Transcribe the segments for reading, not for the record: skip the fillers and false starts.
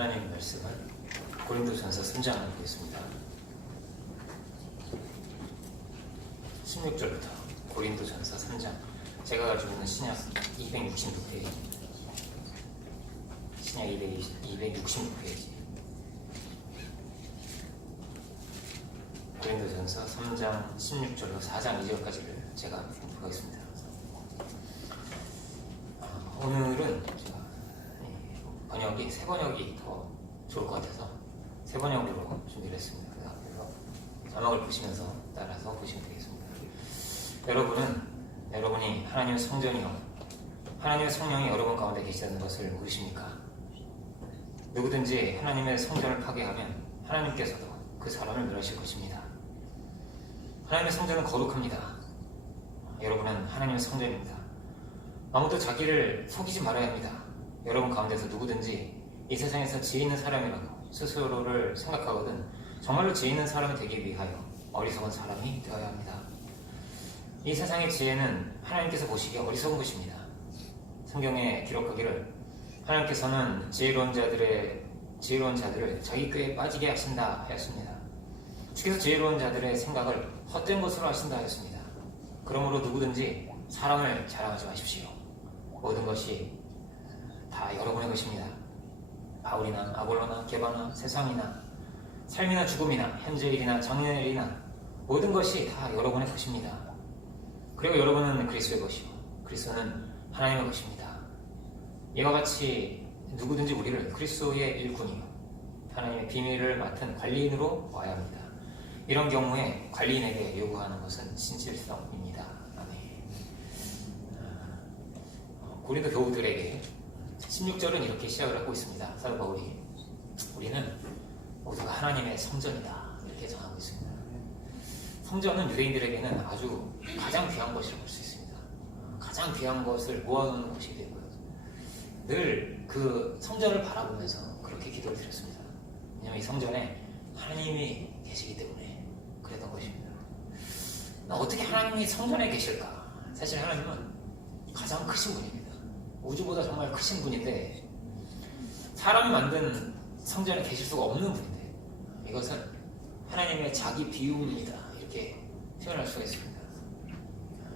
하나님의 말씀은 고린도전서 3장을 보겠습니다. 16절부터 고린도전서 3장. 제가 가지고 있는 신약 266페이지입니다. 신약 266페이지. 고린도전서 3장 16절로 4장 2절까지를 제가 보겠습니다. 오늘은 제가 번역이 새 번역이 더 좋을 것 같아서 새 번역으로 준비를 했습니다. 그래서 자막을 보시면서 따라서 보시면 되겠습니다. 여러분이 하나님의 성전이요 하나님의 성령이 여러분 가운데 계시다는 것을 모르십니까? 누구든지 하나님의 성전을 파괴하면 하나님께서도 그 사람을 멸하실 것입니다. 하나님의 성전은 거룩합니다. 여러분은 하나님의 성전입니다. 아무도 자기를 속이지 말아야 합니다. 여러분 가운데서 누구든지 이 세상에서 지혜 있는 사람이라고 스스로를 생각하거든 정말로 지혜 있는 사람이 되기 위하여 어리석은 사람이 되어야 합니다. 이 세상의 지혜는 하나님께서 보시기에 어리석은 것입니다. 성경에 기록하기를 하나님께서는 지혜로운 자들을 자기 꾀에 빠지게 하신다 하였습니다. 주께서 지혜로운 자들의 생각을 헛된 것으로 하신다 하였습니다. 그러므로 누구든지 사람을 자랑하지 마십시오. 모든 것이 다 여러분의 것입니다. 바울이나 아볼로나 게바나 세상이나 삶이나 죽음이나 현재일이나 장래일이나 모든 것이 다 여러분의 것입니다. 그리고 여러분은 그리스도의 것이요 그리스도는 하나님의 것입니다. 이와 같이 누구든지 우리를 그리스도의 일꾼이요 하나님의 비밀을 맡은 관리인으로 봐야 합니다. 이런 경우에 관리인에게 요구하는 것은 신실성입니다. 아멘. 고린도 교우들에게 16절은 이렇게 시작을 하고 있습니다. 사도 바울이 우리는 모두가 하나님의 성전이다 이렇게 전하고 있습니다. 성전은 유대인들에게는 아주 가장 귀한 것이라고 볼 수 있습니다. 가장 귀한 것을 모아놓는 곳이 되고요. 늘 그 성전을 바라보면서 그렇게 기도를 드렸습니다. 왜냐하면 이 성전에 하나님이 계시기 때문에 그랬던 것입니다. 어떻게 하나님이 성전에 계실까? 사실 하나님은 가장 크신 분입니다. 우주보다 정말 크신 분인데 사람이 만든 성전에 계실 수가 없는 분인데 이것은 하나님의 자기 비움입니다. 이렇게 표현할 수가 있습니다.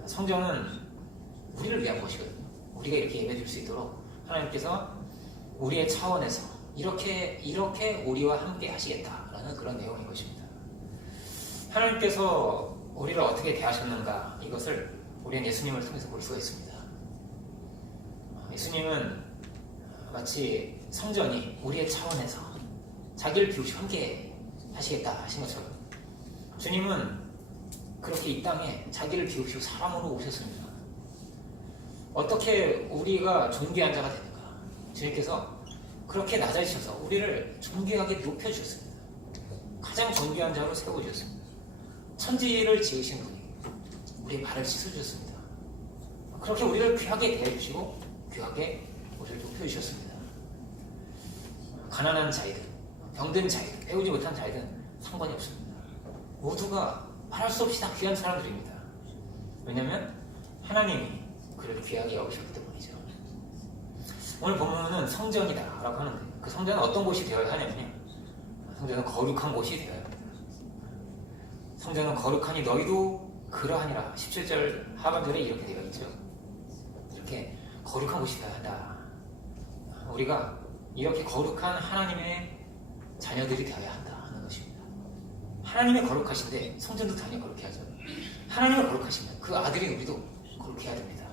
성전은 우리를 위한 것이거든요. 우리가 이렇게 예배드릴 수 있도록 하나님께서 우리의 차원에서 이렇게 우리와 함께 하시겠다라는 그런 내용인 것입니다. 하나님께서 우리를 어떻게 대하셨는가 이것을 우리는 예수님을 통해서 볼 수가 있습니다. 예수님은 마치 성전이 우리의 차원에서 자기를 비우시고 함께 하시겠다 하신 것처럼 주님은 그렇게 이 땅에 자기를 비우시고 사람으로 오셨습니다. 어떻게 우리가 존귀한 자가 되는가? 주님께서 그렇게 낮아지셔서 우리를 존귀하게 높여주셨습니다. 가장 존귀한 자로 세워주셨습니다. 천지를 지으신 분이 우리의 발을 씻어주셨습니다. 그렇게 우리를 귀하게 대해주시고 귀하게 우리를 높여주셨습니다. 가난한 자이든 병든 자이든 배우지 못한 자이든 상관이 없습니다. 모두가 말할 수 없이 다 귀한 사람들입니다. 왜냐하면 하나님이 그를 귀하게 여기셨기 때문이죠. 오늘 본문은 성전이다 라고 하는데 그 성전은 어떤 곳이 되어야 하냐면요 성전은 거룩한 곳이 되어야 합니다. 성전은 거룩하니 너희도 그러하니라 17절 하반절에 이렇게 되어 있죠. 이렇게 거룩한 곳이 되어야 한다. 우리가 이렇게 거룩한 하나님의 자녀들이 되어야 한다 하는 것입니다. 하나님의 거룩하신데 성전도 당연히 거룩해야 하죠. 하나님의 거룩하시면 그 아들인 우리도 거룩해야 됩니다.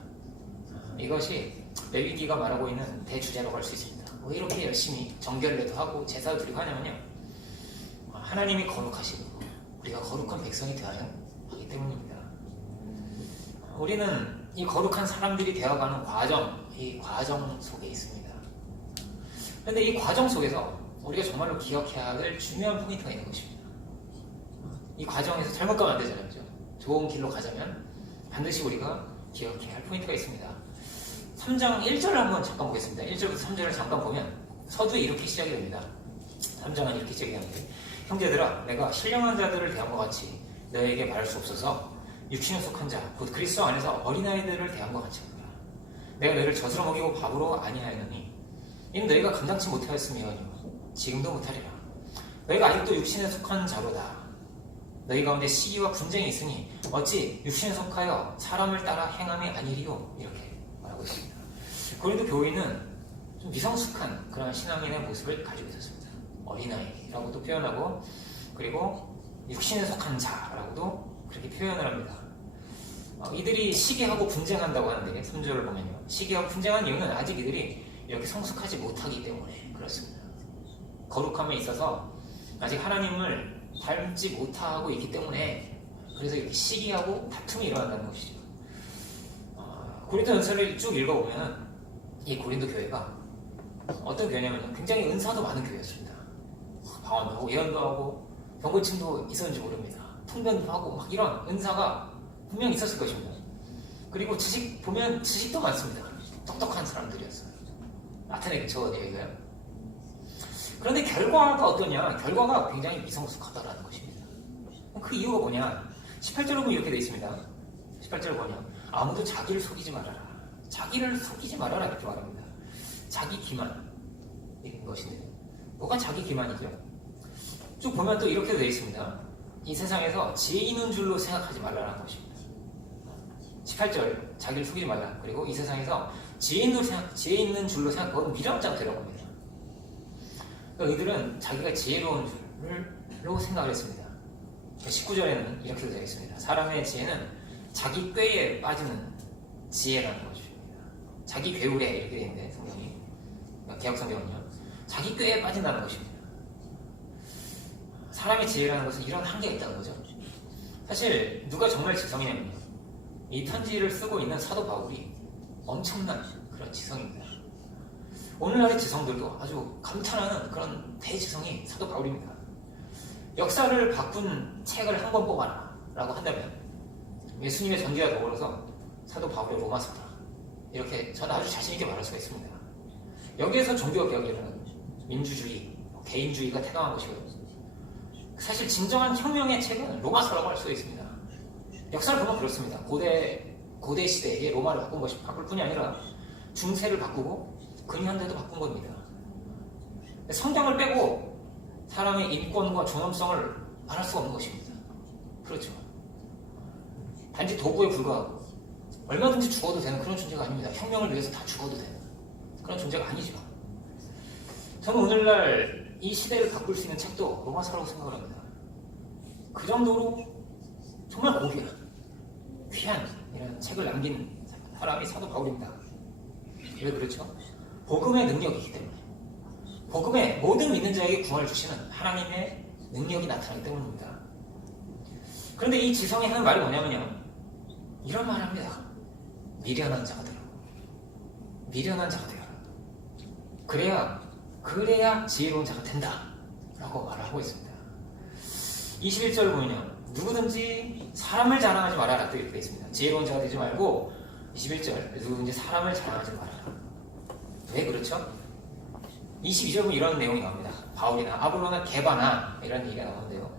이것이 레위기가 말하고 있는 대주제라고 할 수 있습니다. 왜 이렇게 열심히 정결례도 하고 제사도 드리고 하냐면요 하나님이 거룩하시고 우리가 거룩한 백성이 되어야 하기 때문입니다. 우리는 이 거룩한 사람들이 되어가는 이 과정 속에 있습니다. 그런데 이 과정 속에서 우리가 정말로 기억해야 할 중요한 포인트가 있는 것입니다. 이 과정에서 잘못 가면 안 되잖아요. 그렇죠? 좋은 길로 가자면 반드시 우리가 기억해야 할 포인트가 있습니다. 3장 1절을 한번 잠깐 보겠습니다. 1절부터 3절을 잠깐 보면 서두에 이렇게 시작이 됩니다. 3장은 이렇게 시작이 되는데 형제들아 내가 신령한 자들을 대한 것 같이 너에게 말할 수 없어서 육신에 속한 자 곧 그리스도 안에서 어린아이들을 대한 것 같이 하노라. 내가 너희를 젖으로 먹이고 밥으로 아니하였느니 이는 너희가 감당치 못하였음이거니와 지금도 못하리라. 너희가 아직도 육신에 속한 자로다. 너희 가운데 시기와 분쟁이 있으니 어찌 육신에 속하여 사람을 따라 행함이 아니리요. 이렇게 말하고 있습니다. 고린도 교회는 좀 미성숙한 그런 신앙인의 모습을 가지고 있었습니다. 어린아이라고도 표현하고, 그리고 육신에 속한 자라고도 그렇게 표현을 합니다. 이들이 시기하고 분쟁한다고 하는데 3절을 보면요, 시기하고 분쟁한 이유는 아직 이들이 이렇게 성숙하지 못하기 때문에 그렇습니다. 거룩함에 있어서 아직 하나님을 닮지 못하고 있기 때문에, 그래서 이렇게 시기하고 다툼이 일어난다는 것이죠. 고린도 전서를 쭉 읽어보면 이 고린도 교회가 어떤 교회냐면 굉장히 은사도 많은 교회였습니다. 방언도 하고 예언도 하고 병고침도 있었는지 모릅니다. 통변도 하고 막 이런 은사가 분명히 있었을 것입니다. 그리고 보면 지식도 많습니다. 똑똑한 사람들이었어요. 나타내겠죠, 얘기가요. 그런데 결과가 어떠냐? 결과가 굉장히 미성숙하다라는 것입니다. 그 이유가 뭐냐? 18절에 보면 이렇게 되어 있습니다. 18절을 보면 아무도 자기를 속이지 말아라. 자기를 속이지 말아라 이렇게 말합니다. 자기 기만인 것인데, 뭐가 자기 기만이죠? 쭉 보면 또 이렇게 되어 있습니다. 이 세상에서 지혜 있는 줄로 생각하지 말라는 것입니다. 18절, 자기를 속이지 말라. 그리고 이 세상에서 지혜 있는 줄로 생각하고 미련장 되라고 합니다. 그러니까 이들은 자기가 지혜로운 줄로 생각을 했습니다. 19절에는 이렇게 되어 있습니다. 사람의 지혜는 자기 꾀에 빠지는 지혜라는 것입니다. 자기 괴울에 이렇게 되어 있는데, 성경이, 개역 성경은요, 자기 꾀에 빠진다는 것입니다. 사람의 지혜라는 것은 이런 한계가 있다는 거죠. 사실 누가 정말 지성이냐면요, 이 편지를 쓰고 있는 사도 바울이 엄청난 그런 지성입니다. 오늘날의 지성들도 아주 감탄하는 그런 대지성이 사도 바울입니다. 역사를 바꾼 책을 한 권 뽑아라 라고 한다면 예수님의 전기와 더불어서 사도 바울의 로마서다, 이렇게 저는 아주 자신있게 말할 수가 있습니다. 여기에서 종교 개혁이라는 민주주의, 개인주의가 태동한 것이고요. 사실 진정한 혁명의 책은 로마서라고 할 수가 있습니다. 역사를 보면 그렇습니다. 고대 시대에 로마를 바꿀 뿐이 아니라 중세를 바꾸고 근현대도 바꾼 겁니다. 성경을 빼고 사람의 인권과 존엄성을 말할 수가 없는 것입니다. 그렇죠. 단지 도구에 불과하고 얼마든지 죽어도 되는 그런 존재가 아닙니다. 혁명을 위해서 다 죽어도 되는 그런 존재가 아니죠. 저는 오늘날 이 시대를 바꿀 수 있는 책도 로마서라고 생각을 합니다. 그 정도로 정말 고귀한, 귀한 이런 책을 남긴 사람이 사도 바울입니다. 왜 그렇죠? 복음의 능력이기 때문에, 복음에 모든 믿는 자에게 구원을 주시는 하나님의 능력이 나타나기 때문입니다. 그런데 이 지성이 하는 말이 뭐냐면요, 이런 말을 합니다. 미련한 자가 되라. 미련한 자가 되라. 그래야 지혜로운 자가 된다 라고 말을 하고 있습니다. 21절을 보면 누구든지 사람을 자랑하지 말아라 또 이렇게 되어 있습니다. 지혜로운 자가 되지 말고 21절, 누구든지 사람을 자랑하지 말아라. 왜 그렇죠? 22절 보면 이런 내용이 나옵니다. 바울이나 아볼로나 게바나 이런 얘기가 나오는데요,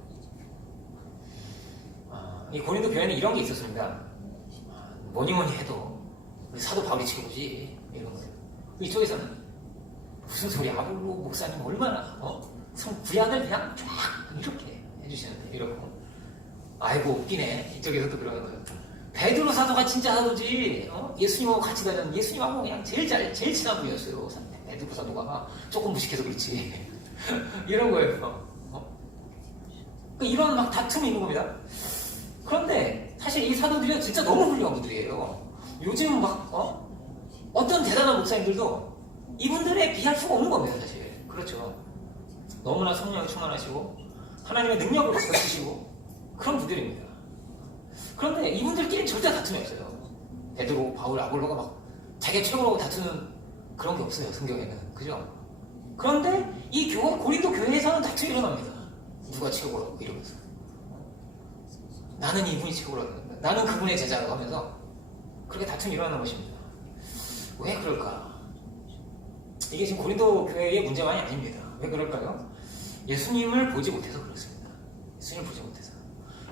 이 고린도 교회는 이런 게 있었습니다. 뭐니 해도 우리 사도 바울이 최고지 이런 거예요. 이쪽에서는 무슨 소리, 아볼로 목사님 얼마나 구약을 그냥 쫙 이렇게 해주시는데, 이러고 아이고 웃기네 이쪽에서 또 그러는 거예요. 베드로 사도가 진짜 사도지, 예수님하고 같이 다녔는데 예수님하고 그냥 제일 친한 분이었어요. 베드로 사도가 조금 무식해서 그렇지 이런 거예요. 이런 막 다툼이 있는 겁니다. 그런데 사실 이 사도들이 진짜 너무 훌륭한 분들이에요. 요즘 막 어떤 대단한 목사님들도 이분들에 비할 수가 없는 겁니다. 사실 그렇죠. 너무나 성령이 충만하시고 하나님의 능력을 받으시고 그런 분들입니다. 그런데 이분들끼리는 절대 다툼이 없어요. 베드로, 바울, 아볼로가 막 자기 최고라고 다투는 그런 게 없어요, 성경에는. 그죠? 그런데 이 고린도 교회에서는 다툼이 일어납니다. 누가 최고라고 이러면서, 나는 이분이 최고라고, 나는 그분의 제자라고 하면서 그렇게 다툼이 일어나는 것입니다. 왜 그럴까? 이게 지금 고린도 교회의 문제만이 아닙니다. 왜 그럴까요? 예수님을 보지 못해서 그렇습니다. 예수님을 보지 못해서.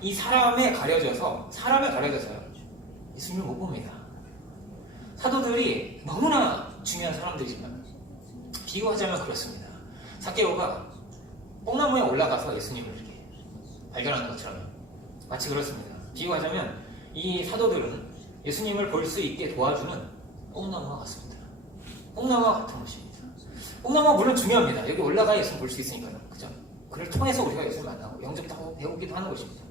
이 사람에 가려져서요, 예수님을 못 봅니다. 사도들이 너무나 중요한 사람들이지만 비유하자면 그렇습니다. 삭개오가 뽕나무에 올라가서 예수님을 이렇게 발견하는 것처럼 마치 그렇습니다. 비유하자면 이 사도들은 예수님을 볼 수 있게 도와주는 뽕나무와 같습니다. 뽕나무와 같은 것입니다. 뽕나무가 물론 중요합니다. 여기 올라가 예수님 볼 수 있으니까요. 그죠? 그를 통해서 우리가 예수님 만나고 영접도 하고 배우기도 하는 것입니다.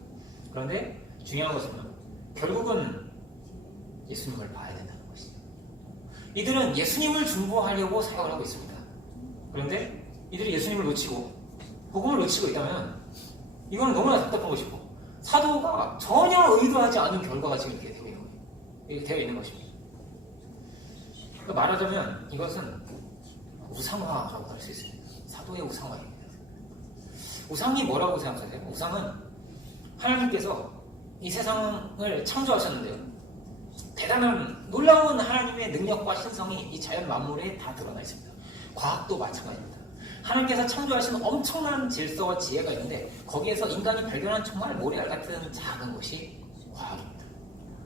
그런데 중요한 것은 결국은 예수님을 봐야 된다는 것입니다. 이들은 예수님을 중보하려고 사역을 하고 있습니다. 그런데 이들이 예수님을 놓치고 복음을 놓치고 있다면 이건 너무나 답답한 것이고 사도가 전혀 의도하지 않은 결과가 지금 이렇게 되어 있는 것입니다. 그러니까 말하자면 이것은 우상화라고 할 수 있습니다. 사도의 우상화입니다. 우상이 뭐라고 생각하세요? 우상은 하나님께서 이 세상을 창조하셨는데요. 대단한 놀라운 하나님의 능력과 신성이 이 자연 만물에 다 드러나 있습니다. 과학도 마찬가지입니다. 하나님께서 창조하신 엄청난 질서와 지혜가 있는데 거기에서 인간이 발견한 정말 모래알 같은 작은 것이 과학입니다.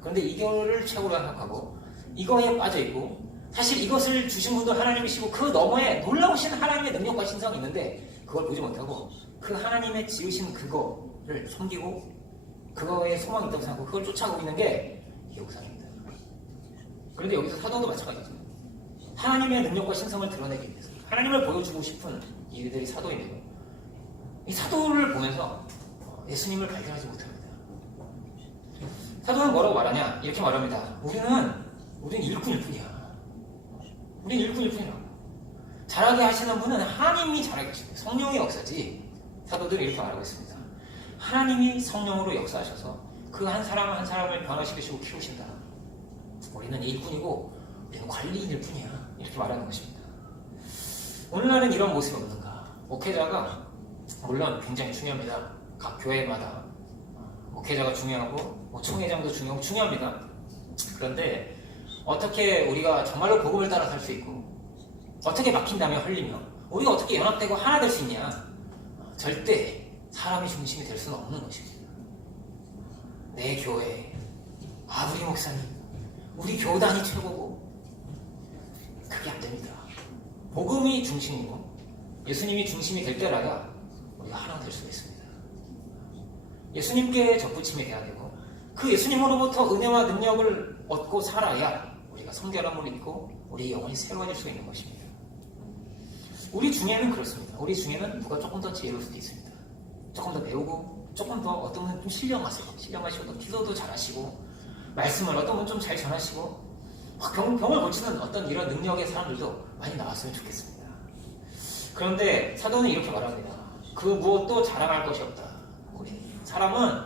그런데 이거를 최고로 생각하고 이거에 빠져있고 사실 이것을 주신 분도 하나님이시고 그 너머에 놀라우신 하나님의 능력과 신성이 있는데 그걸 보지 못하고 그 하나님의 지으신 그거를 섬기고 그거에 소망이 있다고 생각하고 그걸 쫓아가고 있는 게 이게 우상입니다. 그런데 여기서 사도도 마찬가지죠. 하나님의 능력과 신성을 드러내기 위해서 하나님을 보여주고 싶은 이들이 사도인데요. 이 사도를 보면서 예수님을 발견하지 못합니다. 사도는 뭐라고 말하냐? 이렇게 말합니다. 우리는 일꾼일 뿐이야. 우린 일꾼일 뿐이라고. 잘하게 하시는 분은 하나님이 잘하게 하십니다. 성령의 역사지. 사도들은 이렇게 말하고 있습니다. 하나님이 성령으로 역사하셔서 그 한 사람 한 사람을 변화시키시고 키우신다. 우리는 일꾼이고 우리는 관리인일 뿐이야. 이렇게 말하는 것입니다. 오늘날은 이런 모습이 없는가? 목회자가 물론 굉장히 중요합니다. 각 교회마다 목회자가 중요하고 총회장도 중요합니다. 그런데 어떻게 우리가 정말로 복음을 따라 살 수 있고 어떻게 막힌다며 흘리며 우리가 어떻게 연합되고 하나 될 수 있냐? 절대 사람이 중심이 될 수는 없는 것입니다. 내 교회, 우리 목사님, 우리 교단이 최고고 그게 안 됩니다. 복음이 중심이고 예수님이 중심이 될 때라야 우리가 하나 될 수 있습니다. 예수님께 접붙임이 돼야 되고 그 예수님으로부터 은혜와 능력을 얻고 살아야 우리가 성결함을 입고 우리의 영혼이 새로워질 수 있는 것입니다. 우리 중에는 그렇습니다. 우리 중에는 누가 조금 더 지혜로울 수도 있습니다. 조금 더 배우고 조금 더 어떤 분은 좀 신령하시고 또 기도도 잘하시고 말씀을 어떤 분은 좀 잘 전하시고 병을 고치는 어떤 이런 능력의 사람들도 많이 나왔으면 좋겠습니다. 그런데 사도는 이렇게 말합니다. 그 무엇도 자랑할 것이 없다. 우리 사람은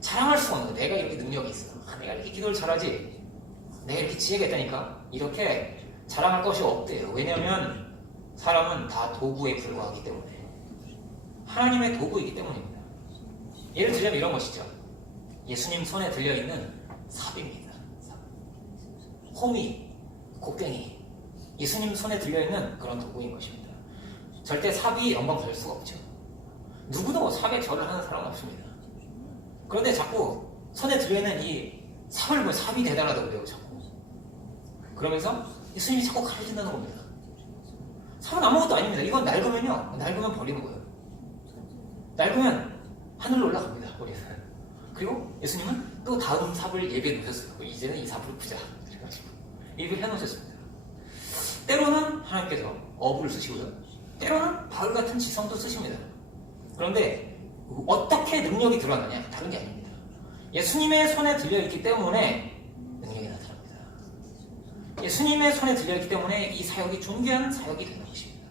자랑할 수가 없는 거야. 내가 이렇게 능력이 있어. 내가 이렇게 기도를 잘하지. 내가 이렇게 지혜가 있다니까. 이렇게 자랑할 것이 없대요. 왜냐하면 사람은 다 도구에 불과하기 때문에. 하나님의 도구이기 때문입니다. 예를 들자면 이런 것이죠. 예수님 손에 들려있는 삽입니다. 호미, 곡괭이, 예수님 손에 들려있는 그런 도구인 것입니다. 절대 삽이 영광될 수가 없죠. 누구도 삽에 절을 하는 사람은 없습니다. 그런데 자꾸 손에 들려있는 이 삽을 보면 삽이 대단하다고 그래요. 자꾸. 그러면서 예수님이 자꾸 가르친다는 겁니다. 삽은 아무것도 아닙니다. 이건 낡으면 버리는 거예요. 낡으면 하늘로 올라갑니다. 우리는. 그리고 예수님은 또 다음 삽을 예비해 놓으셨어요. 이제는 이 삽을 보자. 그래가지고 예비해 놓으셨습니다. 때로는 하나님께서 어부를 쓰시고요. 때로는 바울 같은 지성도 쓰십니다. 그런데 어떻게 능력이 드러나냐? 다른 게 아닙니다. 예수님의 손에 들려있기 때문에 능력이 나타납니다. 예수님의 손에 들려있기 때문에 이 사역이 존귀한 사역이 되는 것입니다.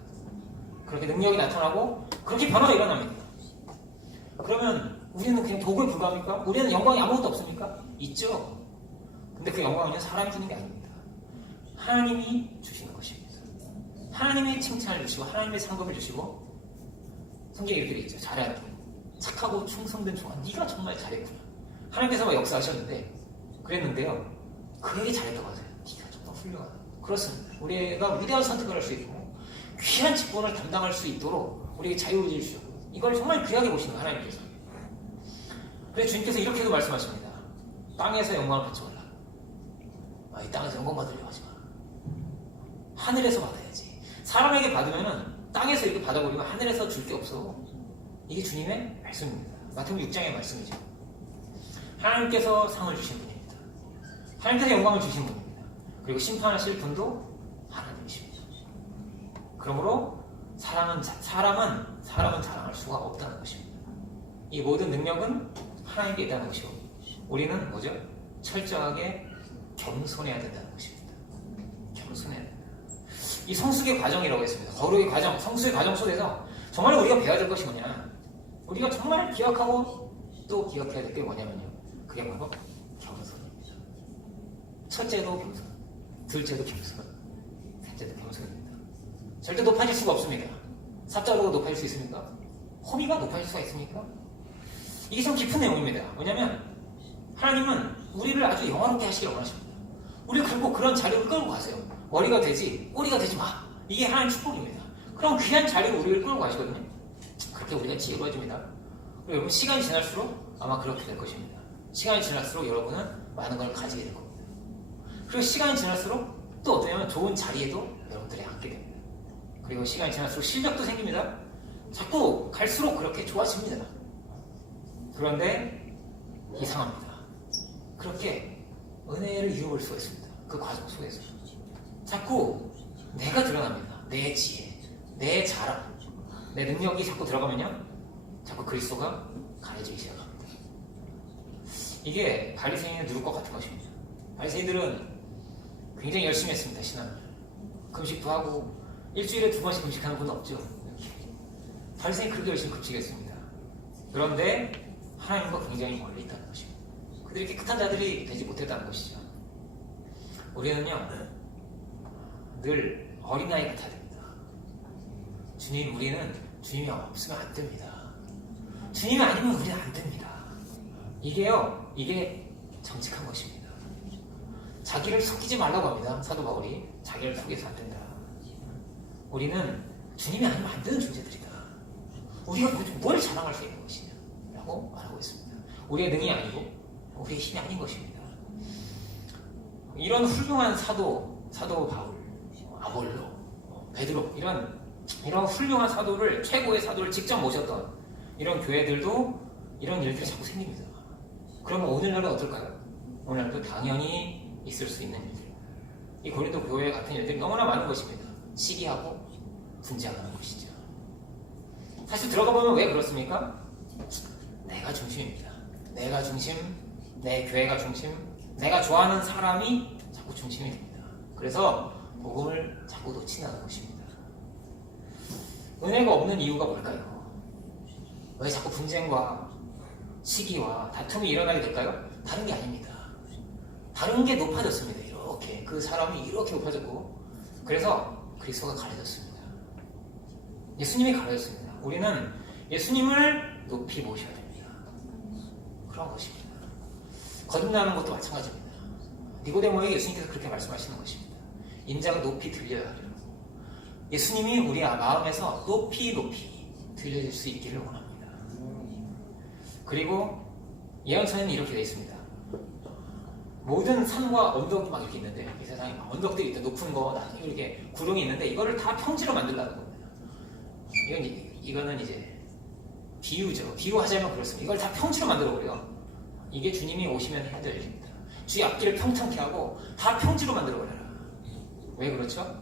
그렇게 능력이 나타나고 그렇게 변화가 일어납니다. 그러면 우리는 그냥 도구에 불과합니까? 우리는 영광이 아무것도 없습니까? 있죠. 근데 그 영광은 사람이 주는 게 아닙니다. 하나님이 주시는 것입니다. 하나님이 칭찬을 주시고 하나님의 상급을 주시고 성경에 이렇게 되어 있죠. 잘하고 착하고 충성된 종아, 네가 정말 잘했구나. 하나님께서 막 역사하셨는데 그랬는데요. 그에게 잘했다고 하세요. 네가 정말 훌륭하다. 그렇습니다. 우리가 위대한 선택을 할 수 있고 귀한 직분을 담당할 수 있도록 우리에게 자유의지를 주셨고 이걸 정말 귀하게 보시는 하나님께서. 그래서 주님께서 이렇게도 말씀하십니다. 땅에서 영광을 받지 말라. 이 땅에서 영광 받으려고 하지 마. 하늘에서 받아야지. 사람에게 받으면은 땅에서 이렇게 받아버리면 하늘에서 줄 게 없어. 이게 주님의 말씀입니다. 마태복음 6장의 말씀이죠. 하나님께서 상을 주신 분입니다. 하나님께서 영광을 주신 분입니다. 그리고 심판하실 분도 하나님이십니다. 그러므로 사람은 자랑할 수가 없다는 것입니다. 이 모든 능력은 하나님께 있다는 것이고, 우리는 뭐죠? 철저하게 겸손해야 된다는 것입니다. 겸손해야 된다. 이 성숙의 과정이라고 했습니다. 거룩의 과정, 성숙의 과정 속에서 정말 우리가 배워야 될 것이 뭐냐? 우리가 정말 기억하고 또 기억해야 될 게 뭐냐면요. 그게 바로 겸손입니다. 첫째도 겸손, 둘째도 겸손, 셋째도 겸손입니다. 절대 높아질 수가 없습니다. 사자로 높아질 수 있습니까? 호미가 높아질 수가 있습니까? 이게 좀 깊은 내용입니다. 왜냐하면 하나님은 우리를 아주 영화롭게 하시기를 원하십니다. 우리를 결국 그런 자리로 끌고 가세요. 머리가 되지 꼬리가 되지 마. 이게 하나님 축복입니다. 그럼 귀한 자리로 우리를 끌고 가시거든요. 그렇게 우리가 지혜로워집니다. 여러분, 시간이 지날수록 아마 그렇게 될 것입니다. 시간이 지날수록 여러분은 많은 걸 가지게 될 겁니다. 그리고 시간이 지날수록 또 어떠냐면 좋은 자리에도 여러분들이 앉게 됩니다. 그리고 시간이 지날수록 실력도 생깁니다. 자꾸 갈수록 그렇게 좋아집니다. 그런데 이상합니다. 그렇게 은혜를 이루어볼 수가 있습니다. 그 과정 속에서 자꾸 내가 드러납니다. 내 지혜, 내 자랑, 내 능력이 자꾸 들어가면요, 자꾸 그리스도가 가려지기 시작합니다. 이게 바리새인을 누를 것 같은 것입니다. 바리새인들은 굉장히 열심히 했습니다. 신앙을 금식도 하고 일주일에 2번씩 금식하는 분은 없죠. 바리새인이 그렇게 열심히 금식했습니다. 그런데 하나님과 굉장히 멀리 있다는 것입니다. 그들이 깨끗한 자들이 되지 못했다는 것이죠. 우리는요, 늘 어린아이 같아야 됩니다. 우리는 주님이 없으면 안 됩니다. 주님이 아니면 우리는 안 됩니다. 이게 정직한 것입니다. 자기를 속이지 말라고 합니다. 사도 바울이 자기를 속여서 안 된다. 우리는 주님이 아니면 안 되는 존재들이다. 우리가 뭘 자랑할 수 있는 것이냐 라고 말하고 있습니다. 우리의 능이 아니고 우리의 힘이 아닌 것입니다. 이런 훌륭한 사도 바울, 아볼로, 베드로, 이런 훌륭한 사도를, 최고의 사도를 직접 모셨던 이런 교회들도 이런 일들이 자꾸 생깁니다. 그러면 오늘날은 어떨까요? 오늘날도 당연히 있을 수 있는 일들. 이 고린도 교회 같은 일들이 너무나 많은 것입니다. 시기하고 분쟁하는 것이죠. 사실 들어가 보면 왜 그렇습니까? 내가 중심입니다. 내가 중심, 내 교회가 중심, 내가 좋아하는 사람이 자꾸 중심이 됩니다. 그래서 복음을 자꾸 놓친다는 것입니다. 은혜가 없는 이유가 뭘까요? 왜 자꾸 분쟁과 시기와 다툼이 일어나게 될까요? 다른 게 아닙니다. 다른 게 높아졌습니다. 이렇게 그 사람이 이렇게 높아졌고, 그래서 그리스도가 가려졌습니다. 예수님이 가려졌습니다. 우리는 예수님을 높이 모셔야 됩니다. 그런 것입니다. 거듭나는 것도 마찬가지입니다. 니고데모에게 예수님께서 그렇게 말씀하시는 것입니다. 인자가 높이 들려야 하리라. 예수님이 우리 마음에서 높이 들려질 수 있기를 원합니다. 그리고 예언서에는 이렇게 되어 있습니다. 모든 산과 언덕이 막 이렇게 있는데, 이 세상에 막 언덕들이 있다, 높은 거, 나중에 이렇게 구름이 있는데, 이거를 다 평지로 만들라는 겁니다. 이거는 이제 비유죠. 비유하자면 그렇습니다. 이걸 다 평지로 만들어버려요. 이게 주님이 오시면 해야 될 일입니다. 주의 앞길을 평탄케 하고 다 평지로 만들어버려라. 왜 그렇죠?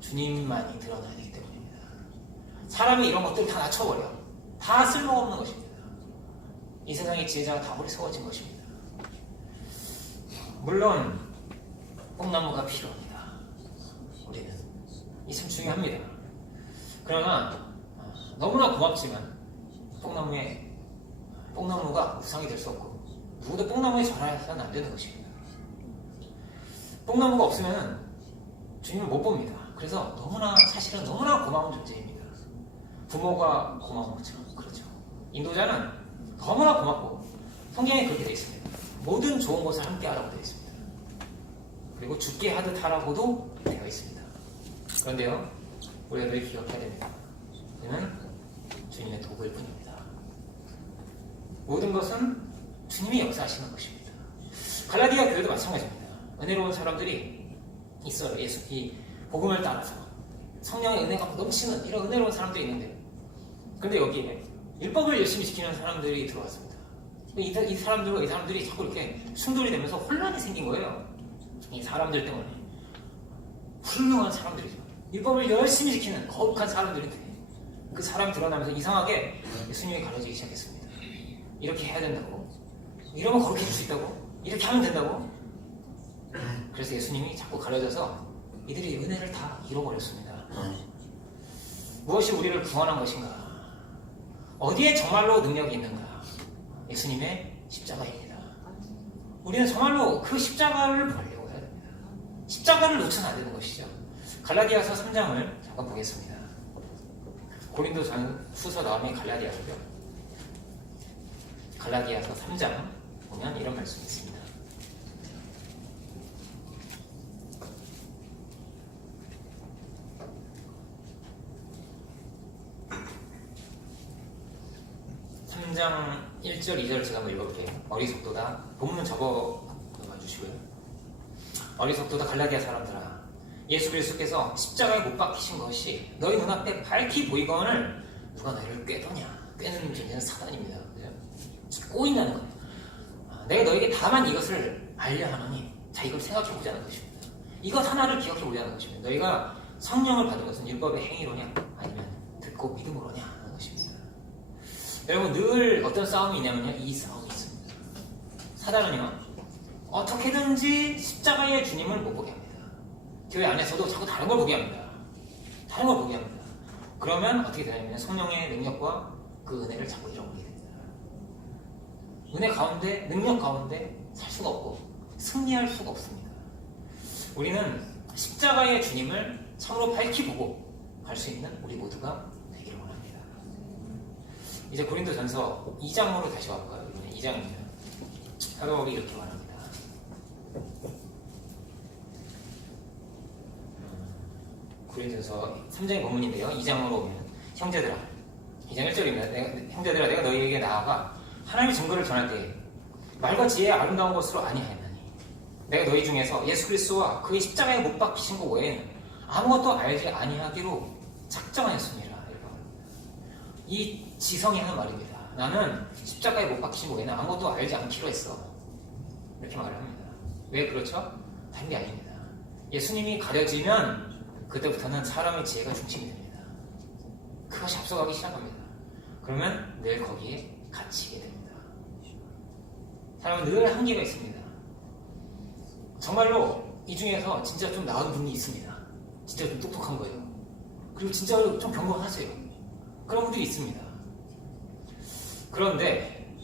주님만이 드러나야 되기 때문입니다. 사람이 이런 것들 다 낮춰버려. 다 쓸모없는 것입니다. 이 세상의 지혜자가 다 어리석어진 것입니다. 물론 뽕나무가 필요합니다. 우리는 이 참 중요합니다. 그러나 너무나 고맙지만 뽕나무가 우상이 될 수 없고, 누구도 뽕나무에 절하여서는 안 되는 것입니다. 뽕나무가 없으면 주님을 못 봅니다. 그래서 사실은 너무나 고마운 존재입니다. 부모가 고마운 것처럼. 그렇죠. 인도자는 너무나 고맙고, 성경에 그렇게 되어 있습니다. 모든 좋은 것을 함께 하라고 되어 있습니다. 그리고 죽게 하듯 하라고도 되어 있습니다. 그런데요, 우리가 늘 기억해야 됩니다. 그는 주님의 도구일 뿐입니다. 모든 것은 주님이 역사하시는 것입니다. 갈라디아 교회도 마찬가지입니다. 은혜로운 사람들이 있어요. 이 복음을 따라서 성령의 은혜가 넘치는 이런 은혜로운 사람들이 있는데, 근데 여기에 율법을 열심히 지키는 사람들이 들어왔습니다. 이 사람들이 자꾸 이렇게 충돌이 되면서 혼란이 생긴 거예요. 이 사람들 때문에. 훌륭한 사람들이죠. 율법을 열심히 지키는 거룩한 사람들인데 그 사람이 드러나면서 이상하게 예수님이 가려지기 시작했습니다. 이렇게 해야 된다고, 이러면 거룩해질 수 있다고, 이렇게 하면 된다고. 그래서 예수님이 자꾸 가려져서 이들이 은혜를 다 잃어버렸습니다. 무엇이 우리를 구원한 것인가? 어디에 정말로 능력이 있는가? 예수님의 십자가입니다. 우리는 정말로 그 십자가를 보려고 해야 됩니다. 십자가를 놓쳐는 안 되는 것이죠. 갈라디아서 3장을 잠깐 보겠습니다. 고린도전후서 다음에 갈라디아서죠. 갈라디아서 3장 보면 이런 말씀이 있습니다. 장 1절, 2절을 제가 한번 읽어볼게요. 어리석도다. 본문 적어봐 주시고요. 어리석도다 갈라디아 사람들아, 예수 그리스도께서 십자가에 못 박히신 것이 너희 눈앞에 밝히 보이거늘 누가 너희를 꾀더냐. 꾀는 존재는 사단입니다. 꼬인다는 거예요. 내가 너에게 다만 이것을 알려 하노니, 자, 이걸 생각해 보자는 것입니다. 이것 하나를 기억해 보자는 것입니다. 너희가 성령을 받은 것은 율법의 행위로냐 아니면 듣고 믿음으로냐 하는 것입니다. 여러분, 늘 어떤 싸움이 있냐면요, 이 싸움이 있습니다. 사단은요, 어떻게든지 십자가의 주님을 못 보게 합니다. 교회 안에서도 자꾸 다른 걸 보게 합니다. 다른 걸 보게 합니다. 그러면 어떻게 되냐면 성령의 능력과 그 은혜를 자꾸 잃어버리게 됩니다. 은혜 가운데, 능력 가운데 살 수가 없고 승리할 수가 없습니다. 우리는 십자가의 주님을 참으로 밝히 보고 갈 수 있는 우리 모두가 되기를 원합니다. 이제 고린도전서 2장으로 다시 와볼까요? 2장입니다. 사도 바울이 이렇게 말합니다. 고린도전서 3장의 본문인데요. 2장으로 오면 형제들아, 2장 1절입니다. 형제들아, 내가 너희에게 나아가 하나님의 증거를 전할 때에 말과 지혜의 아름다운 것으로 아니하였나니 내가 너희 중에서 예수 그리스도와 그의 십자가에 못 박히신 것 외에는 아무것도 알지 아니하기로 작정하였습니다. 이 지성이 하는 말입니다. 나는 십자가에 못 박히신 것 외에는 아무것도 알지 않기로 했어. 이렇게 말을 합니다. 왜 그렇죠? 다른 게 아닙니다. 예수님이 가려지면 그때부터는 사람의 지혜가 중심이 됩니다. 그것이 앞서가기 시작합니다. 그러면 늘 거기에 갇히게 됩니다. 사람은 늘 한계가 있습니다. 정말로 이 중에서 진짜 좀 나은 분이 있습니다. 진짜 좀 똑똑한 거예요. 그리고 진짜 좀 경건하세요. 그런 분들이 있습니다. 그런데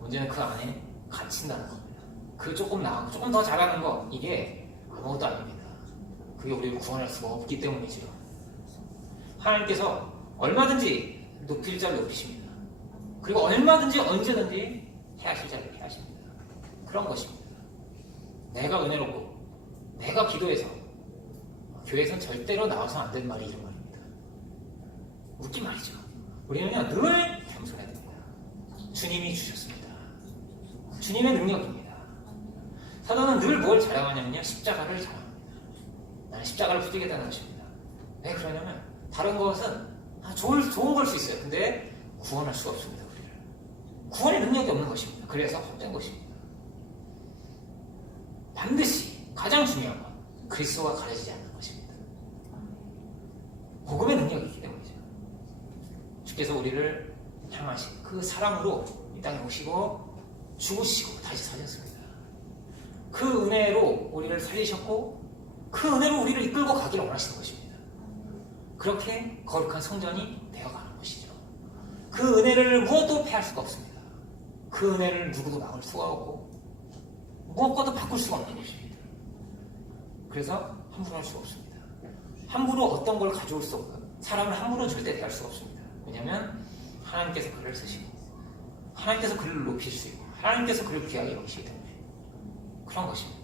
문제는 그 안에 갇힌다는 겁니다. 그 조금 나은, 조금 더 잘하는 거, 이게 아무것도 아닙니다. 그게 우리를 구원할 수가 없기 때문이죠. 하나님께서 얼마든지 높일 자를 높이십니다. 그리고 얼마든지 언제든지 해하실 자를 해하십니다. 그런 것입니다. 내가 은혜롭고 내가 기도해서 교회에선 절대로 나와서 안 되는 말이 이런 말입니다. 웃긴 말이죠. 우리는요, 늘 겸손해야 됩니다. 주님이 주셨습니다. 주님의 능력입니다. 사도는 늘 뭘 자랑하냐면요, 십자가를 자랑합니다. 나는 십자가를 부지겠다는 것입니다. 왜 그러냐면 다른 것은 좋은 걸 수 있어요. 근데 구원할 수가 없습니다. 우리를. 구원의 능력이 없는 것입니다. 그래서 헛된 것입니다. 반드시 가장 중요한 건 그리스도가 가려지지 않는 것입니다. 복음의 능력이 있기 때문이죠. 주께서 우리를 향하신 그 사랑으로 이 땅에 오시고 죽으시고 다시 사셨습니다. 그 은혜로 우리를 살리셨고 그 은혜로 우리를 이끌고 가기를 원하시는 것입니다. 그렇게 거룩한 성전이 되어가는 것이죠. 그 은혜를 무엇도 패할 수가 없습니다. 그 은혜를 누구도 막을 수가 없고 무엇과도 바꿀 수가 없는 것입니다. 그래서 함부로 할 수가 없습니다. 함부로 어떤 걸 가져올 수 없고 사람을 함부로 절대 대할 수가 없습니다. 왜냐하면 하나님께서 그를 쓰시고 하나님께서 그를 높일 수 있고 하나님께서 그를 귀하게 여기시기 때문에 그런 것입니다.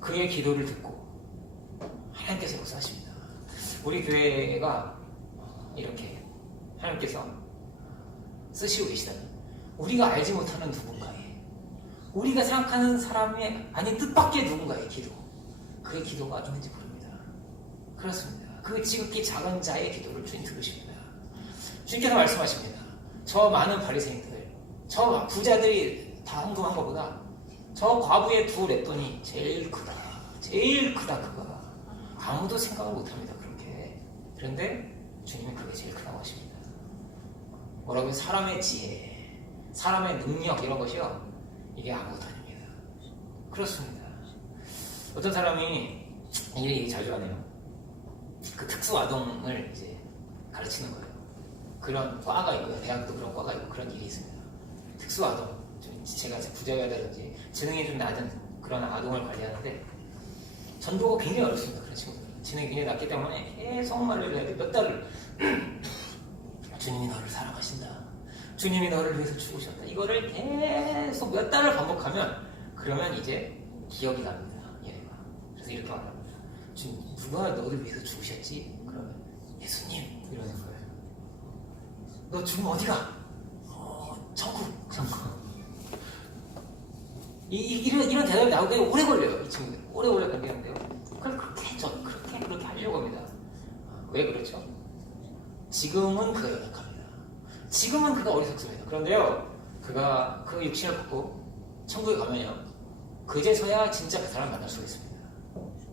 그의 기도를 듣고 하나님께서 역사하십니다. 우리 교회가 이렇게 하나님께서 쓰시고 계시다니 우리가 알지 못하는 누군가의 우리가 생각하는 사람의 아닌 뜻밖의 누군가의 기도, 그의 기도가 있는지 모릅니다. 그렇습니다. 그 지극히 작은 자의 기도를 주님 들으십니다. 주님께서 말씀하십니다. 저 많은 바리새인들, 저 부자들이 다 헌금한 것보다 저 과부의 2랩돈이 제일 크다. 제일 크다 그거가. 아무도 생각을 못합니다. 그렇게. 그런데 주님은 그게 제일 크다고 하십니다. 뭐라고요? 사람의 지혜, 사람의 능력 이런 것이요. 이게 아무것도 아닙니다. 그렇습니다. 어떤 사람이 이 얘기 자주 하네요. 그 특수아동을 이제 가르치는 거예요. 그런 과가 있고요. 대학도 그런 과가 있고 그런 일이 있습니다. 특수아동, 좀 제가 부자여다든지 지능이 좀 낮은 그런 아동을 관리하는데 전도가 굉장히 어렵습니다. 그런 친구들. 지능이 굉장히 낮기 때문에 계속 말을 해야 돼. 몇 달을 주님이 너를 사랑하신다. 주님이 너를 위해서 죽으셨다. 이거를 계속 몇 달을 반복하면 그러면 이제 기억이 납니다. 얘가. 그래서 이렇게 말합니다. 주님, 누가 너를 위해서 죽으셨지? 그러면 예수님 이러는 거예요. 너 죽으면 어디가? 천국. 이런 대답이 나오기 오래 걸려요. 이 친구들. 오래 걸리는데요. 그걸 그렇게 하려고 합니다. 왜 그렇죠? 지금은 그가 연약합니다. 지금은 그가 어리석습니다. 그런데요, 그가 그 육신을 갖고 천국에 가면요, 그제서야 진짜 그 사람을 만날 수가 있습니다.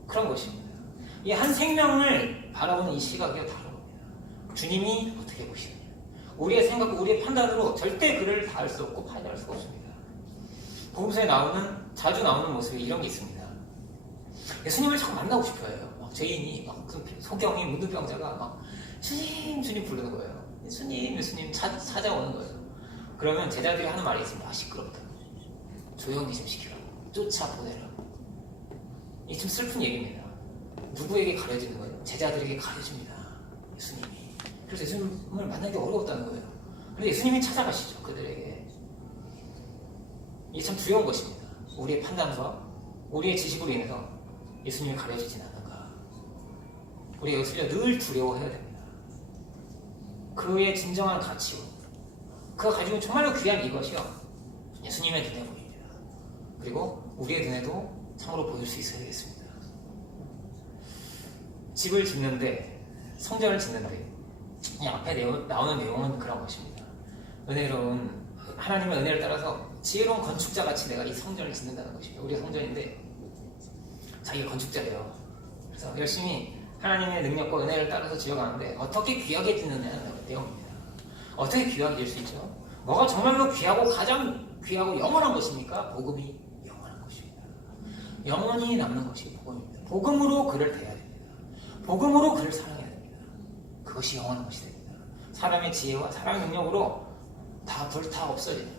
그런 것입니다. 이 한 생명을 바라보는 이 시각이 다른 겁니다. 주님이 어떻게 보시느냐. 우리의 생각과 우리의 판단으로 절대 그를 다 알 수 없고 판단할 수가 없습니다. 복음서에 자주 나오는 모습이 이런 게 있습니다. 예수님을 자꾸 만나고 싶어 해요. 막 죄인이, 소경이, 문둥병자가 막 주님 부르는 거예요. 예수님 찾아오는 거예요. 그러면 제자들이 하는 말이 있습니다. 시끄럽다. 조용히 좀 시키라고. 쫓아보내라고. 이게 좀 슬픈 얘기입니다. 누구에게 가려지는 거예요? 제자들에게 가려집니다. 예수님이. 그래서 예수님을 만나기 어려웠다는 거예요. 그런데 예수님이 찾아가시죠. 그들에게. 이게 참 두려운 것입니다. 우리의 판단과 우리의 지식으로 인해서 예수님이 가려지진 않는가. 우리가 이것을 늘 두려워해야 됩니다. 그의 진정한 가치로 그가 가지고 정말로 귀한 이것이요. 예수님의 눈에 보입니다. 그리고 우리의 눈에도 참으로 보일 수 있어야겠습니다. 집을 짓는데, 성전을 짓는데 이 앞에 나오는 내용은 그런 것입니다. 은혜로운 하나님의 은혜를 따라서 지혜로운 건축자같이 내가 이 성전을 짓는다는 것입니다. 우리가 성전인데 자기가 건축자예요. 그래서 열심히 하나님의 능력과 은혜를 따라서 지어가는데 어떻게 귀하게 짓느냐는 내용입니다. 어떻게 귀하게 질 수 있죠? 뭐가 정말로 귀하고 가장 귀하고 영원한 것입니까? 복음이 영원한 것입니다. 영원히 남는 것이 복음입니다. 복음으로 그를 대해야 됩니다. 복음으로 그를 사랑해야 됩니다. 그것이 영원한 것이 됩니다. 사람의 지혜와 사람의 능력으로 다 없어지는,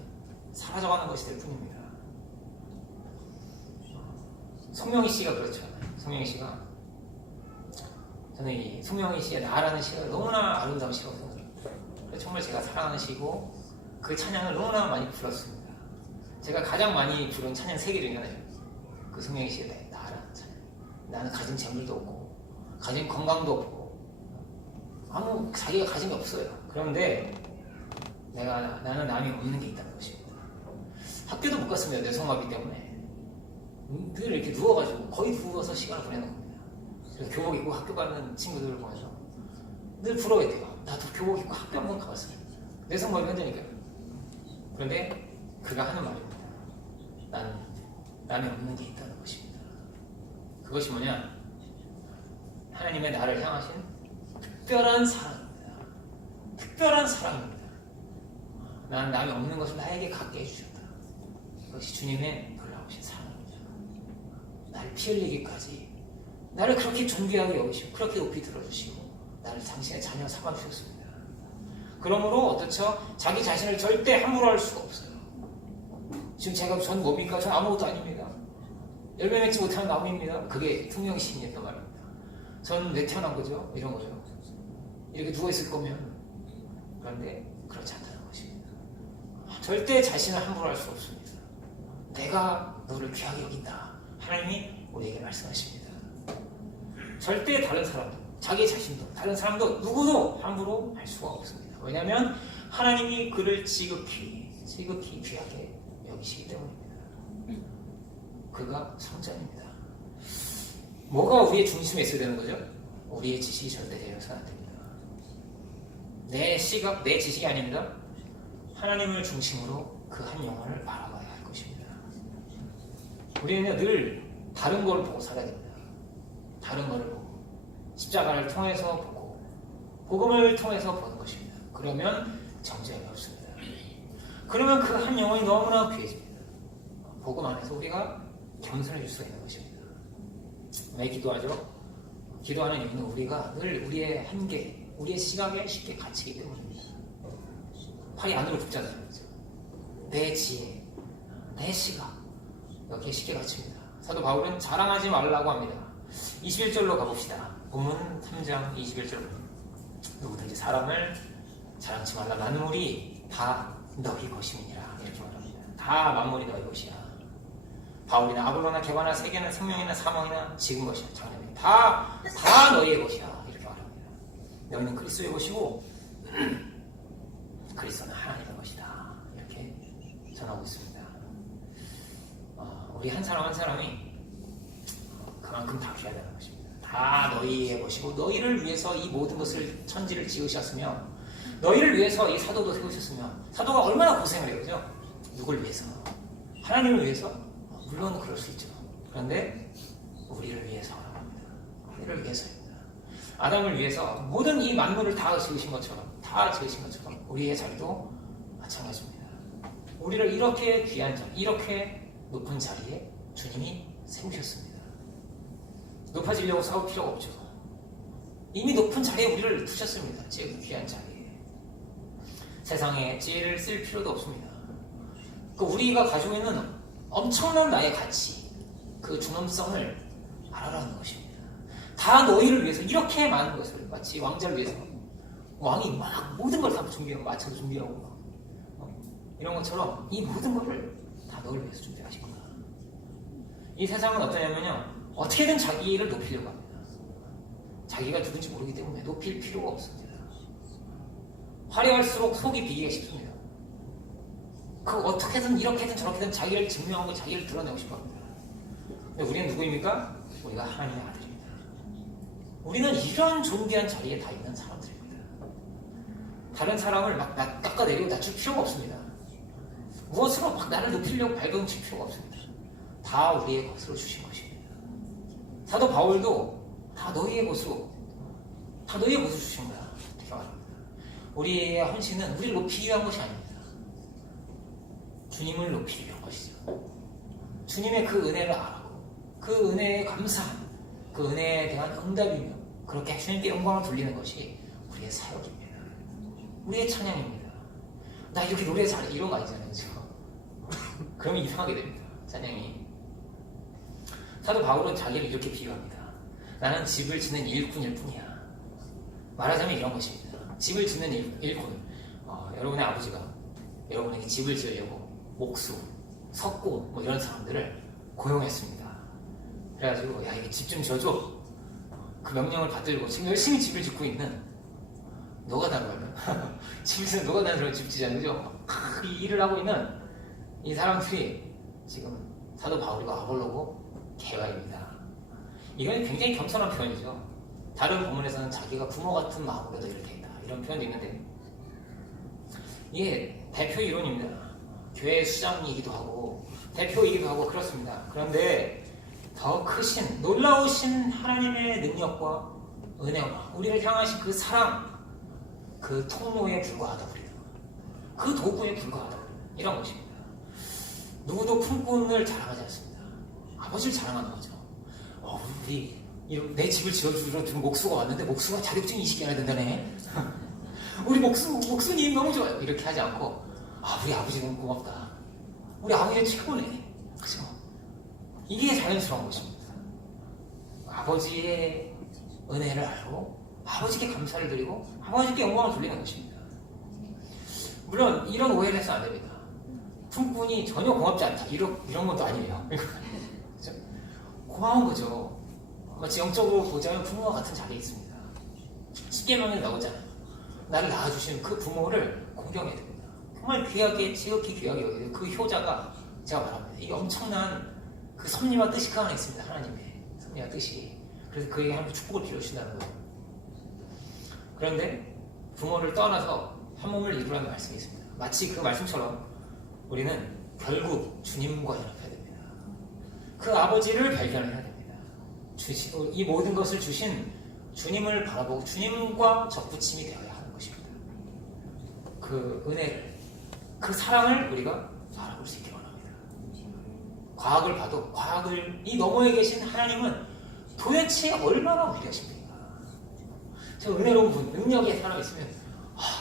사라져가는 것이 될 뿐입니다. 송명희 씨가 그렇죠. 송명희 씨가, 저는 이 송명희 씨의 나라는 시가 너무나 아름다운 시라고 생각합니다. 정말 제가 사랑하는 시고 그 찬양을 너무나 많이 불렀습니다. 제가 가장 많이 부른 찬양 3개 중에 하나예요. 그 송명희 씨의 나라는 찬양. 나는 가진 재물도 없고 가진 건강도 없고 자기가 가진 게 없어요. 그런데 나는 남이 없는 게 있다는 것입니다. 학교도 못 갔습니다. 뇌성마비 때문에 늘 이렇게 누워가지고 거의 누워서 시간을 보내는 겁니다. 그래서 교복 입고 학교 가는 친구들을 보면서 늘 부러워했대요. 나도 교복 입고 학교 한번 가봤어요. 뇌성마비 한다니까요. 그런데 그가 하는 말입니다. 나는 남이 없는 게 있다는 것입니다. 그것이 뭐냐? 하나님의 나를 향하신 특별한 사랑입니다. 특별한 사랑입니다. 나는 남이 없는 것을 나에게 갖게 해주셨다. 이것이 주님의 놀라우신 사랑입니다. 나를 피 흘리기까지 나를 그렇게 존귀하게 여기시고 그렇게 높이 들어주시고 나를 당신의 자녀 삼아주셨습니다. 그러므로 어떻죠? 자기 자신을 절대 함부로 할 수가 없어요. 지금 전 뭡니까? 전 아무것도 아닙니다. 열매 맺지 못하는 나무입니다. 그게 풍명이 신이었단 말입니다. 전 왜 태어난 거죠? 이런 거죠. 이렇게 누워있을 거면. 그런데 그렇지 않다는 것입니다. 절대 자신을 함부로 할 수 없습니다. 내가 너를 귀하게 여긴다. 하나님이 우리에게 말씀하십니다. 절대 다른 사람도, 자기 자신도, 다른 사람도 누구도 함부로 할 수가 없습니다. 왜냐하면 하나님이 그를 지극히 귀하게 여기시기 때문입니다. 그가 성전입니다. 뭐가 우리의 중심에 있어야 되는 거죠? 우리의 지식이 절대 되어서는 안 됩니다. 내 시각, 내 지식이 아닙니다. 하나님을 중심으로 그 한 영혼을 바라봐야 할 것입니다. 우리는 늘 다른 걸 보고 살아야 됩니다. 다른 걸 보고 십자가를 통해서 보고 복음을 통해서 보는 것입니다. 그러면 정죄함이 없습니다. 그러면 그 한 영혼이 너무나 귀해집니다. 복음 안에서 우리가 겸손해질 수가 있는 것입니다. 왜 기도하죠? 기도하는 이유는 우리가 늘 우리의 한계, 우리의 시각에 쉽게 갇히기 때문입니다. 팔이 안으로 굽잖아요. 내 지혜, 내 시각, 여기에 쉽게 갇힙니다. 사도 바울은 자랑하지 말라고 합니다. 21절로 가봅시다. 본문 3장 21절. 누구든지 사람을 자랑치 말라. 만물이 다 너희 것임이니라. 이렇게 말합니다. 다 만물이 너희 것이야. 바울이나 아볼로나 게바나 세계나 생명이나 사망이나 지금 것이야. 장래는 다 너희의 것이야. 이렇게 말합니다. 너희는 그리스도의 것이고 그리스도는 하나님의 것이다. 이렇게 전하고 있습니다. 우리 한 사람 한 사람이 그만큼 다 귀하다는 것입니다. 다 너희의 것이고 너희를 위해서 이 모든 것을 천지를 지으셨으며 너희를 위해서 이 사도도 세우셨으며 사도가 얼마나 고생을 해요. 그죠? 누굴 위해서? 하나님을 위해서? 물론 그럴 수 있죠. 그런데 우리를 위해서라고 합니다. 우리를 위해서입니다. 아담을 위해서 모든 이 만물을 다 지으신 것처럼 우리의 자리도 마찬가지입니다. 우리를 이렇게 귀한 자리, 이렇게 높은 자리에 주님이 세우셨습니다. 높아지려고 싸울 필요가 없죠. 이미 높은 자리에 우리를 두셨습니다. 그 귀한 자리에. 세상에 지혜를 쓸 필요도 없습니다. 우리가 가지고 있는 엄청난 나의 가치, 그 존엄성을 알아라는 것입니다. 다 너희를 위해서 이렇게 많은 것을 마치 왕자를 위해서 왕이 막 모든 걸 다 준비하고 마차도 준비하고 이런 것처럼 이 모든 것을 다 너희를 위해서 준비하신 거다. 이 세상은 어떠냐면요, 어떻게든 자기를 높이려고 합니다. 자기가 누군지 모르기 때문에 높일 필요가 없습니다. 화려할수록 속이 비기가 쉽습니다. 그 어떻게든 이렇게든 저렇게든 자기를 증명하고 자기를 드러내고 싶어 합니다. 근데 우리는 누구입니까? 우리가 하나님의 아들입니다. 우리는 이런 존귀한 자리에 다 있는 사람들입니다. 다른 사람을 막 깎아내리고 낮출 필요가 없습니다. 무엇으로 막 나를 높이려고 발버둥칠 필요가 없습니다. 다 우리의 것으로 주신 것입니다. 사도 바울도 다 너희의 것으로 주신 거야. 이렇게 말합니다. 우리의 헌신은 우리를 높이기 위한 것이 아닙니다. 주님을 높이기 위한 것이죠. 주님의 그 은혜를 알고 그 은혜에 감사한 그 은혜에 대한 응답이며 그렇게 주님께 영광을 돌리는 것이 우리의 사역입니다. 우리의 찬양입니다. 나 이렇게 노래 잘해 이런 거 아니잖아요. 그러면 이상하게 됩니다. 찬양이. 사도 바울은 자기를 이렇게 비유합니다. 나는 집을 짓는 일꾼일 뿐이야. 말하자면 이런 것입니다. 집을 짓는 일꾼. 여러분의 아버지가 여러분에게 집을 지으려고 목수, 석고 뭐 이런 사람들을 고용했습니다. 그래가지고 야 이게 집 좀 지어줘. 그 명령을 받들고 지금 열심히 집을 짓고 있는 노가다로 집에서 노가다로 집 지잖아요. 그죠? 이 일을 하고 있는 이 사람들이 지금 사도 바울과 아볼로고 개화입니다. 이건 굉장히 겸손한 표현이죠. 다른 본문에서는 자기가 부모 같은 마음으로 이렇게 했다 이런 표현도 있는데 이게 대표 이론입니다. 교회 수장이기도 하고 대표이기도 하고 그렇습니다. 그런데 더 크신 놀라우신 하나님의 능력과 은혜와 우리를 향하신 그 사랑, 그 통로에 불과하다 우리는. 그 도구에 불과하다 우리는. 이런 것입니다. 누구도 품꾼을 자랑하지 않습니다. 아버지를 자랑하는 거죠. 우리 내 집을 지어주러 지금 목수가 왔는데 목수가 자격증 20개나 된다네. 우리 목수님 너무 좋아요. 이렇게 하지 않고 우리 아버지 너무 고맙다. 우리 아버지는 최고네. 그죠? 이게 자연스러운 것입니다. 아버지의 은혜를 알고 아버지께 감사를 드리고 아버지께 영광을 돌리는 것입니다. 물론 이런 오해를 해서 안 됩니다. 품꾼이 전혀 고맙지 않다. 이런 것도 아니에요. 그죠? 고마운 거죠. 마치 영적으로 보자면 부모와 같은 자리에 있습니다. 10개명이 나오잖아요. 나를 낳아주신 그 부모를 공경해야 됩니다. 정말 귀하게, 지극히 귀하게 여겨야 돼요. 그 효자가 제가 말합니다. 이게 엄청난 그 섭리와 뜻이 그 안에 있습니다. 하나님의 섭리와 뜻이. 그래서 그에게 하나님 축복을 빌어주신다는 거예요. 그런데 부모를 떠나서 한 몸을 이루라는 말씀이 있습니다. 마치 그 말씀처럼 우리는 결국 주님과 연합해야 됩니다. 그 아버지를 발견해야 됩니다. 이 모든 것을 주신 주님을 바라보고 주님과 접붙임이 되어야 하는 것입니다. 그 은혜를, 그 사랑을 우리가 바라볼 수 있기 원합니다. 과학을 봐도 이 너머에 계신 하나님은 도대체 얼마나 위대하십니까? 저 은혜로운 분, 능력의 사람이 있으면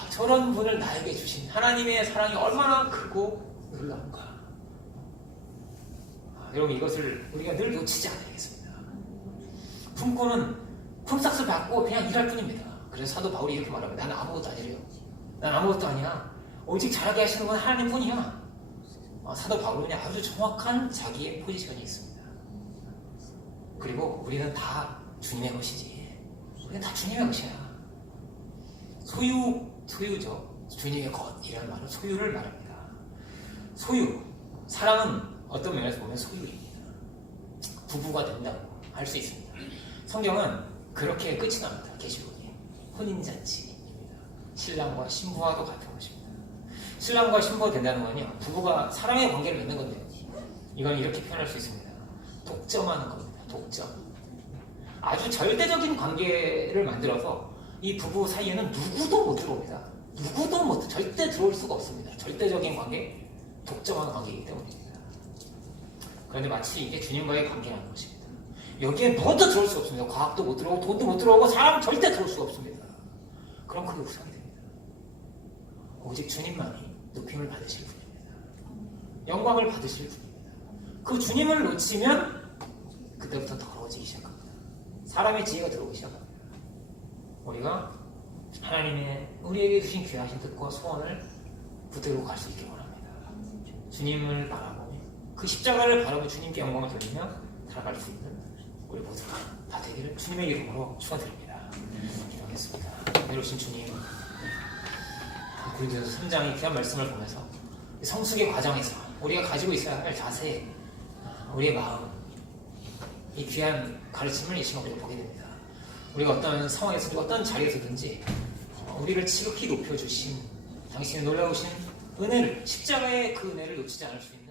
저런 분을 나에게 주신 하나님의 사랑이 얼마나 크고 놀라운가. 여러분, 이것을 우리가 늘 놓치지 않아야 되겠습니다. 품고는 품삯을 받고 그냥 일할 뿐입니다. 그래서 사도 바울이 이렇게 말합니다. 나는 아무것도 아니래요. 난 아무것도 아니야. 오직 잘하게 하시는 건 하나님뿐이야. 사도 바울은 아주 정확한 자기의 포지션이 있습니다. 그리고 우리는 다 주님의 것이지. 우리는 다 주님의 것이야. 소유죠. 주님의 것이라는 말은 소유를 말합니다. 소유. 사랑은 어떤 면에서 보면 소유입니다. 부부가 된다고 할 수 있습니다. 성경은 그렇게 끝이 납니다. 계시록이 혼인잔치입니다. 신랑과 신부와도 같은 것입니다. 신랑과 신부가 된다는 건요, 부부가 사랑의 관계를 맺는 건데요, 이건 이렇게 표현할 수 있습니다. 독점하는 겁니다. 독점. 아주 절대적인 관계를 만들어서 이 부부 사이에는 누구도 못 들어옵니다. 절대 들어올 수가 없습니다. 절대적인 관계, 독점하는 관계이기 때문입니다. 그런데 마치 이게 주님과의 관계라는 것입니다. 여기에 무엇도 들어올 수가 없습니다. 과학도 못 들어오고 돈도 못 들어오고 사람 절대 들어올 수가 없습니다. 그럼 그게 우상이 됩니다. 오직 주님만이 높임을 받으실 분입니다. 영광을 받으실 분입니다. 그 주님을 놓치면 그때부터 더러워지기 시작합니다. 사람의 지혜가 들어오기 시작합니다. 우리가 하나님의 우리에게 주신 귀하신 뜻과 소원을 붙들고 갈 수 있길 원합니다. 주님을 바라보며 그 십자가를 바라보며 주님께 영광을 돌리며 살아갈 수 있는 우리 모두가 다 되기를 주님의 이름으로 축원드립니다. 기도하겠습니다. 내려오신 주님, 고린도서 3장의 귀한 말씀을 보면서 성숙의 과정에서 우리가 가지고 있어야 할 자세, 우리의 마음, 이 귀한 가르침을 이 시간 우리가 보게 됩니다. 우리가 어떤 상황에서든지 어떤 자리에서든지 우리를 지극히 높여주신 당신의 놀라우신 은혜를, 십자가의 그 은혜를 놓치지 않을 수 있는